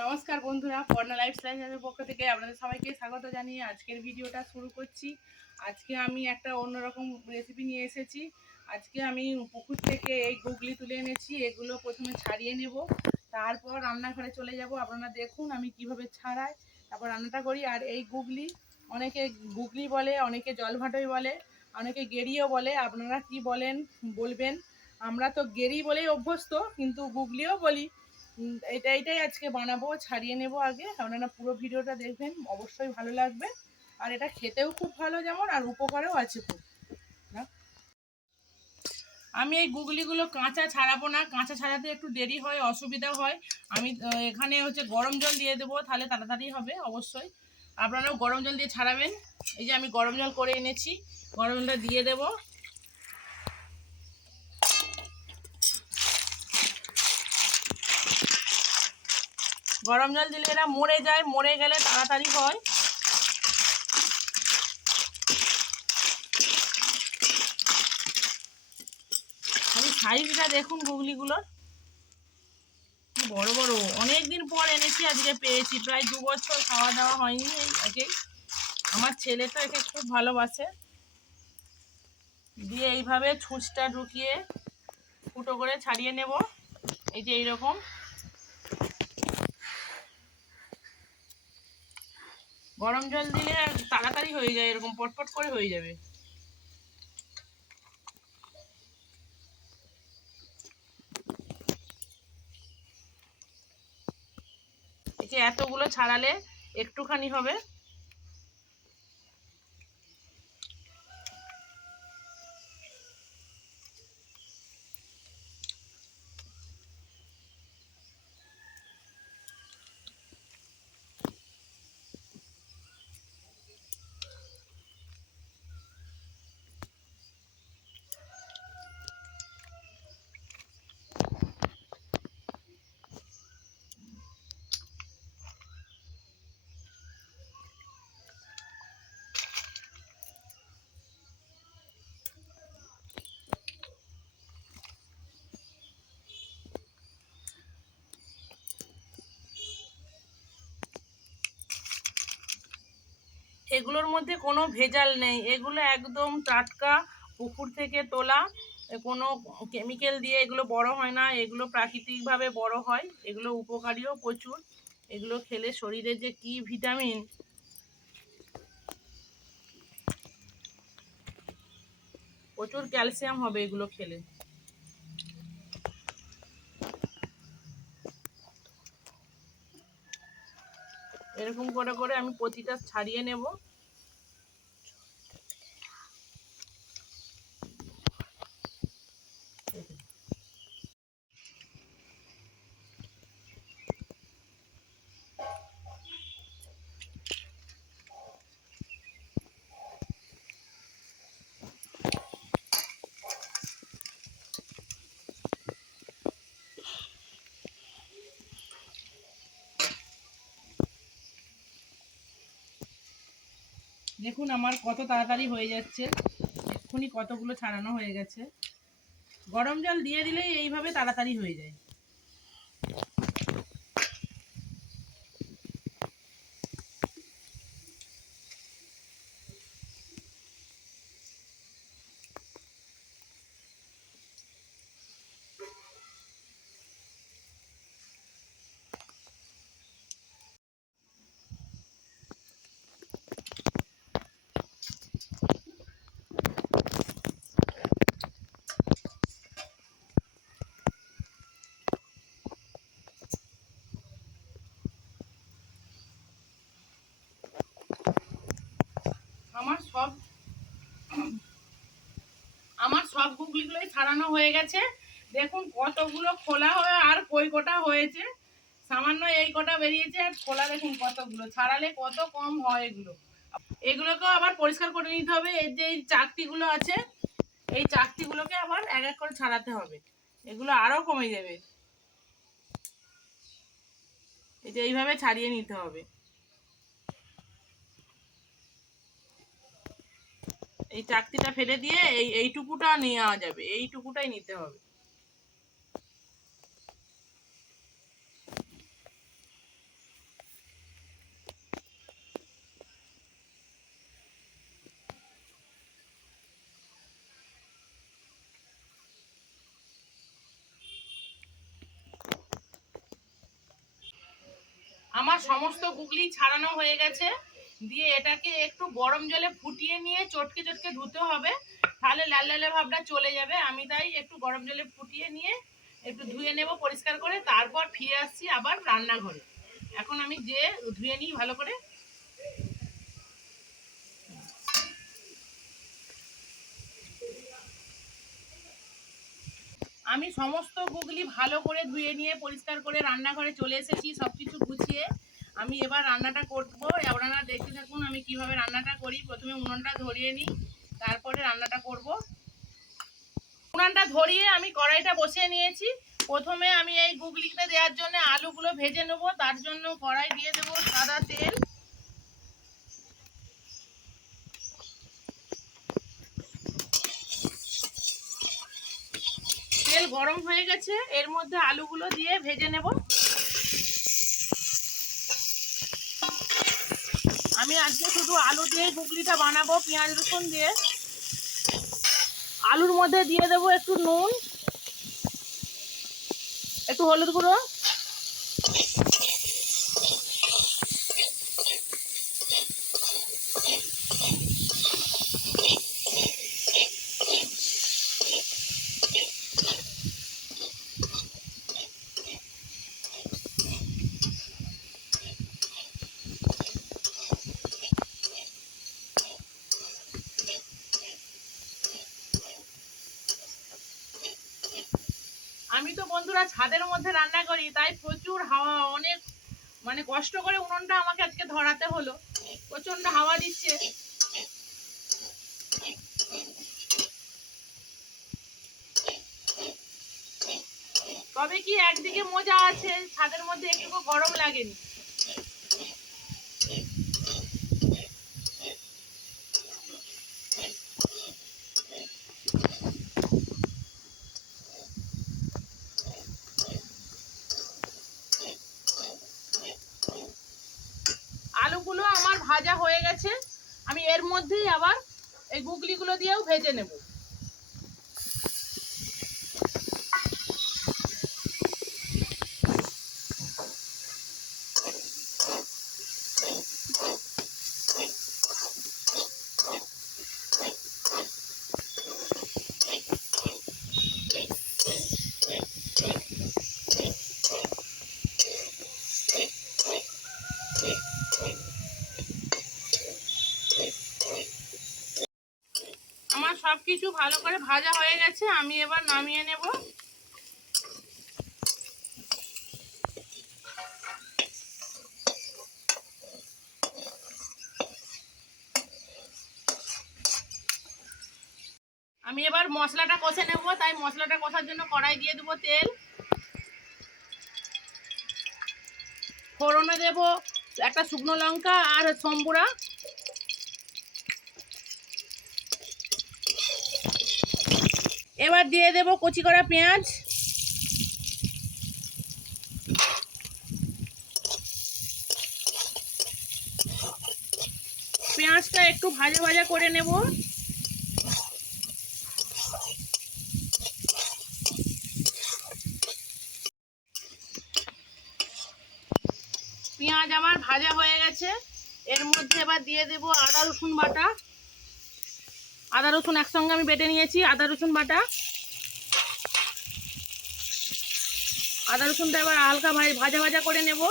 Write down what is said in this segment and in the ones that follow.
নমস্কার বন্ধুরা পর্ণা লাইফস্টাইলের পক্ষ থেকে আপনাদের সবাইকে স্বাগত জানিয়ে আজকের ভিডিওটা শুরু করছি। আজকে আমি একটা অন্যরকম রেসিপি নিয়ে এসেছি। আজকে আমি পুকুর থেকে এই গুগলি তুলে এনেছি, এগুলো প্রথমে ছাড়িয়ে নেব। তারপর রান্নাঘরে চলে যাব। আপনারা দেখুন আমি কীভাবে ছাড়াই। তারপর রান্নাটা করি। আর এই গুগলি, অনেকে গুগলি বলে, অনেকে জলভাটই বলে, অনেকে গেরিও বলে। আপনারা কি বলেন, বলবেন। আমরা তো গেরি বলেই অভ্যস্ত, কিন্তু গুগলিও বলি। এটা, এটাই আজকে বানাবো, ছাড়িয়ে নেব আগে। আপনারা পুরো ভিডিওটা দেখবেন, অবশ্যই ভালো লাগবে। আর এটা খেতেও খুব ভালো যেমন, আর উপকারেও আছে খুব? আমি এই গুগলিগুলো কাঁচা ছাড়াবো না। কাঁচা ছাড়াতে একটু দেরি হয়, অসুবিধা হয়। আমি এখানে হচ্ছে গরম জল দিয়ে দেবো, তাহলে তাড়াতাড়ি হবে অবশ্যই। আপনারাও গরম জল দিয়ে ছাড়াবেন। এই যে আমি গরম জল করে এনেছি, গরম জলটা দিয়ে দেবো। গরম জল দিলে এরা মরে যায়, মরে গেলে তাড়াতাড়ি হয়। সাইজটা দেখুন গুগলিগুলোর। বড় বড়। অনেক দিন পর এনেছি, আজকে পেয়েছি। প্রায় দু বছর খাওয়া দাওয়া হয়নি এই একে আমার ছেলে তো একে খুব ভালোবাসে। দিয়ে এইভাবে ছুঁচটা ঢুকিয়ে ফুটো করে ছাড়িয়ে নেব। এই যে এইরকম। গরম জল দিলে তাড়াতাড়ি হয়ে যায়, এরকম পটপট করে হয়ে যাবে। এতগুলো ছাড়ালে একটুখানি হবে। এগুলোর মধ্যে কোনো ভেজাল নেই। এগুলো একদম টাটকা পুকুর থেকে তোলা। কোনো কেমিক্যাল দিয়ে এগুলো বড় হয় না। এগুলো প্রাকৃতিকভাবে বড় হয়। এগুলো উপকারীও প্রচুর। এগুলো খেলে শরীরে যে কি ভিটামিন প্রচুর ক্যালসিয়াম হবে এগুলো খেলে। এরকম করে করে আমি প্রতিটা ছাড়িয়ে নেব। দেখুন আমার কত তাড়াতাড়ি হয়ে যাচ্ছে। এক্ষুনি কতগুলো ছাড়ানো হয়ে গেছে। গরম জল দিয়ে দিলেই এইভাবে তাড়াতাড়ি হয়ে যায়। সব আমার সব গুগলিগুলোই ছাড়ানো হয়ে গেছে। দেখুন কতগুলো খোলা হয়ে আর কই কটা হয়েছে। সামান্য এই কটা বেরিয়েছে আর খোলা দেখুন কতগুলো। ছাড়ালে কত কম হয় এগুলো। এগুলোকেও আবার পরিষ্কার করে নিতে হবে। এই যে এই চাকতিগুলো আছে, এই চাকতিগুলোকে আবার এক এক করে ছাড়াতে হবে। এগুলো আরও কমে যাবে। এই যে এইভাবে ছাড়িয়ে নিতে হবে। এই চাকতিটা ফেলে দিয়ে এই এইটুকুটা নেওয়া যাবে, এইটুকুটাই নিতে হবে। আমার সমস্ত গুগলি ছাড়ানো হয়ে গেছে। দিয়ে এটাকে একটু গরম জলে ফুটিয়ে নিয়ে চটকে চটকে ধুতে হবে। তাহলে লাল লালে ভাবটা চলে যাবে। আমি তাই একটু গরম জলে ফুটিয়ে নিয়ে একটু ধুয়ে নেব পরিষ্কার করে। তারপর ফিরে আসছি আবার রান্নাঘরে। এখন আমি যে ধুয়ে নিই ভালো করে। আমি সমস্ত গুগলি ভালো করে ধুয়ে নিয়ে পরিষ্কার করে রান্নাঘরে চলে এসেছি সব কিছু গুছিয়ে। আমি এবার রান্নাটা করব। আপনারা দেখতে থাকুন আমি কীভাবে রান্নাটা করি। প্রথমে উনুনটা ধরিয়ে নিই, তারপরে রান্নাটা করব। উনানটা ধরিয়ে আমি কড়াইটা বসিয়ে নিয়েছি। প্রথমে আমি এই গুগলিতে দেওয়ার জন্য আলুগুলো ভেজে নেব, তার জন্য কড়াই দিয়ে দেবো সাদা তেল। তেল গরম হয়ে গেছে, এর মধ্যে আলুগুলো দিয়ে ভেজে নেব। আমি আজকে শুধু আলু দিয়ে গুগলিটা বানাবো, পেঁয়াজ রসুন দিয়ে। আলুর মধ্যে দিয়ে দেবো একটু নুন, একটু হলুদ গুঁড়ো আমি তো বন্ধুরা ছাদের মধ্যে রান্না করি, তাই প্রচুর হাওয়া, অনেক মানে কষ্ট করে উনুনটা আমাকে আজকে ধরাতে হলো। প্রচণ্ড হাওয়া দিচ্ছে। তবে কি একদিকে মজা আছে, ছাদের মধ্যে একটু গরম লাগেনি আলুগুলো আমার ভাজা হয়ে গেছে আমি এর মধ্যেই আবার এই গুগলিগুলো দিয়েও ভেজে নেব আমার সব কিছু ভালো করে ভাজা হয়ে গেছে, আমি এবার নামিয়ে নেব। আমি এবার মশলাটা কষে নেব, তাই মশলাটা কষার জন্য কড়াই দিয়ে দেবো তেল। ফোড়নে দেব একটা শুকনো লঙ্কা আর সম্বুরা। এবার দিয়ে দেব কচি করা পেঁয়াজ। পেঁয়াজটা একটু ভাজা ভাজা করে নেব। পেঁয়াজ আমার ভাজা হয়ে গেছে। এর মধ্যে এবার দিয়ে দেব আদা রসুন বাটা। আদা রসুন একসঙ্গে আমি বেটে নিয়েছি, আদা রসুন বাটা। আদা রসুনটা এবার হালকা ভাজা ভাজা করে নেব।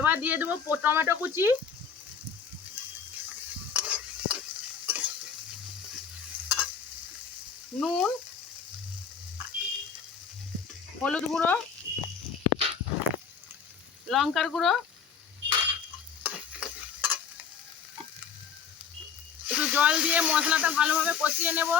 এবার দিয়ে দেবো টমেটো কুচি। নুন। হলুদ গুঁড়ো। লঙ্কার গুঁড়ো। একটু জল দিয়ে মশলাটা ভালোভাবে কষিয়ে নেব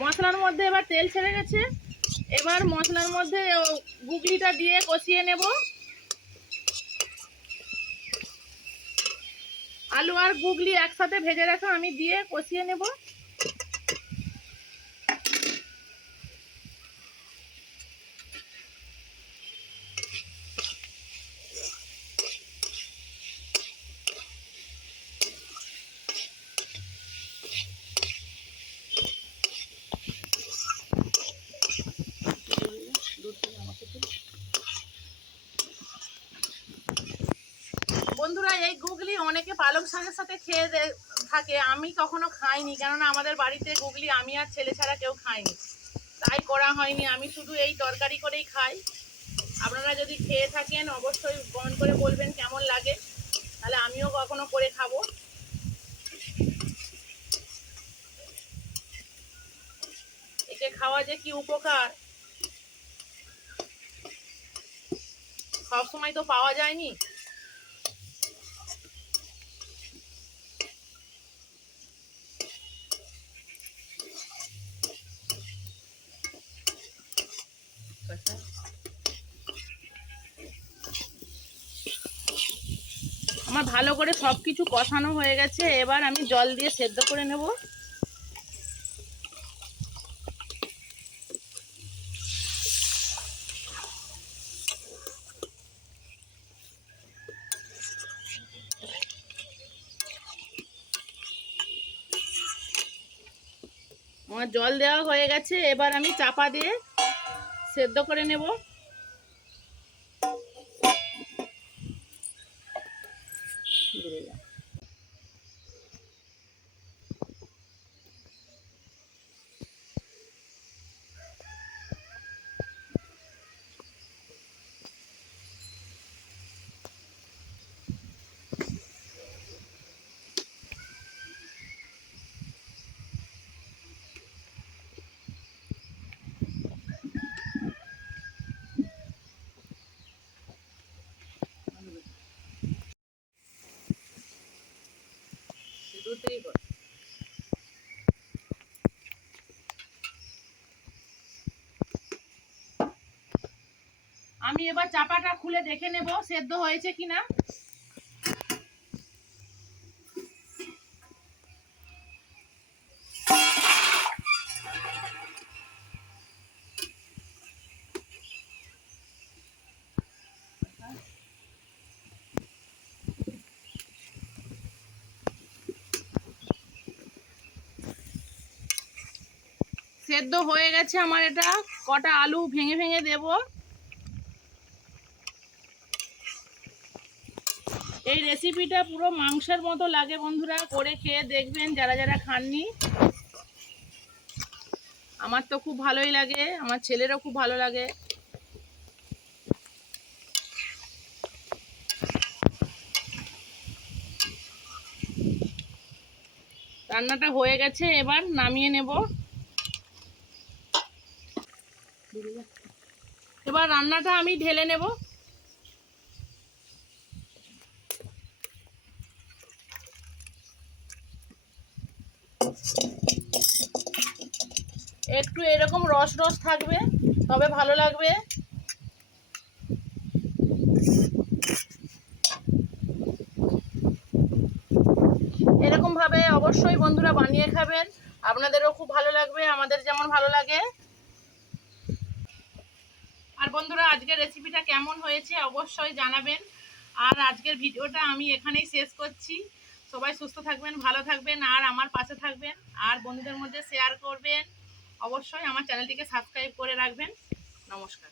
মশলার মধ্যে এবার তেল ছেড়ে গেছে। এবার মশলার মধ্যে গুগলিটা দিয়ে কষিয়ে নেব। আলু আর গুগলি একসাথে ভেজে রাখা আমি দিয়ে কষিয়ে নেব বন্ধুরা এই গুগলি অনেকে পালং শাকের সাথে খেয়ে থাকে, আমি কখনো খাইনি, কেননা আমাদের বাড়িতে গুগলি, আমি আর ছেলে ছাড়া কেউ খাইনি। তাই করা হয়নি, আমি শুধু এই তরকারি করেই খাই। আপনারা যদি খেয়ে থাকেন, অবশ্যই কমেন্ট করে বলবেন কেমন লাগে। তাহলে আমিও কখনো করে খাব। একে খাওয়া যে কি উপকার? সবসময় তো পাওয়া যায়নি আমার ভালো করে সব কিছু কষানো হয়ে গেছে, এবার আমি জল দিয়ে সেদ্ধ করে নেব। আমার জল দেওয়া হয়ে গেছে, এবার আমি চাপা দিয়ে সেদ্ধ করে নেব। আমি এবার চাপাটা খুলে দেখে নেব সেদ্ধ হয়েছে কিনা। সেদ্ধ হয়ে গেছে আমার এটা। কটা আলু ভেঙে ভেঙে দেব। এই রেসিপিটা পুরো মাংসের মতো লাগে বন্ধুরা, করে খেয়ে দেখবেন যারা যারা খাননি। আমার তো খুব ভালোই লাগে, আমার ছেলেরও খুব ভালো লাগে। রান্নাটা হয়ে গেছে, এবার নামিয়ে নেব। এবার রান্নাটা আমি ঢেলে নেব। একটু এরকম রস রস থাকবে, তবে ভালো লাগবে। এরকম ভাবে অবশ্যই বন্ধুরা বানিয়ে খাবেন। আপনাদেরও খুব ভালো লাগবে, আমাদের যেমন ভালো লাগে। আর বন্ধুরা, আজকের রেসিপিটা কেমন হয়েছে অবশ্যই জানাবেন। আর আজকের ভিডিওটা আমি এখানেই শেষ করছি। সবাই সুস্থ থাকবেন, ভালো থাকবেন, আর আমার পাশে থাকবেন। আর বন্ধুদের মধ্যে শেয়ার করবেন। অবশ্যই আমার চ্যানেলটিকে সাবস্ক্রাইব করে রাখবেন। নমস্কার।